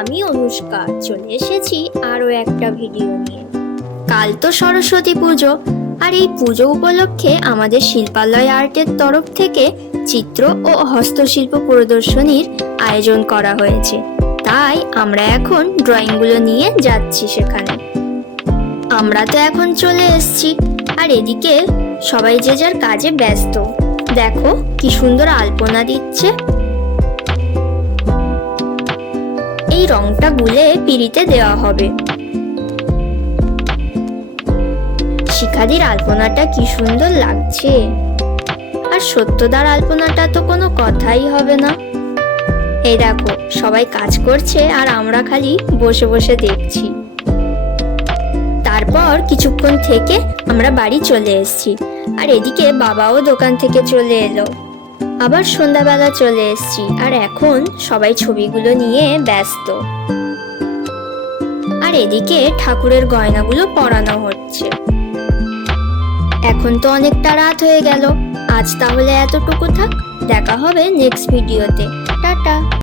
আমি অনুষ্কা চলে এসেছি আরো একটা ভিডিও নিয়ে। কাল তো সরস্বতী পুজো, আর এই পুজো উপলক্ষে আমাদের শিল্পালয় আর্টের তরফ থেকে চিত্র ও হস্তশিল্প প্রদর্শনীর আয়োজন করা হয়েছে। তাই আমরা এখন ড্রয়িংগুলো নিয়ে যাচ্ছি সেখানে। আমরা তো এখন চলে এসেছি, আর এদিকে সবাই যে যার কাজে ব্যস্ত। দেখো কি সুন্দর আলপনা দিচ্ছে। এই রংটা গুলে পিঁড়িতে দেওয়া হবে। শিখাদির আলপনাটা কি সুন্দর লাগছে, আর সত্যদার আলপনাটা তো কোনো কথাই হবে না। এই দেখো সবাই কাজ করছে আর আমরা খালি বসে বসে দেখছি। তারপর কিছুক্ষণ থেকে আমরা বাড়ি চলে এসেছি, আর এদিকে বাবাও দোকান থেকে চলে এলো। আবার সন্ধ্যাবেলা চলে এসেছি, আর এখন সবাই ছবিগুলো নিয়ে ব্যস্ত। আর এদিকে ঠাকুরের গয়নাগুলো পরানো হচ্ছে। এখন তো অনেকটা রাত হয়ে গেল। আজ তাহলে এতটুকু থাক, দেখা হবে নেক্সট ভিডিওতে। টাটা।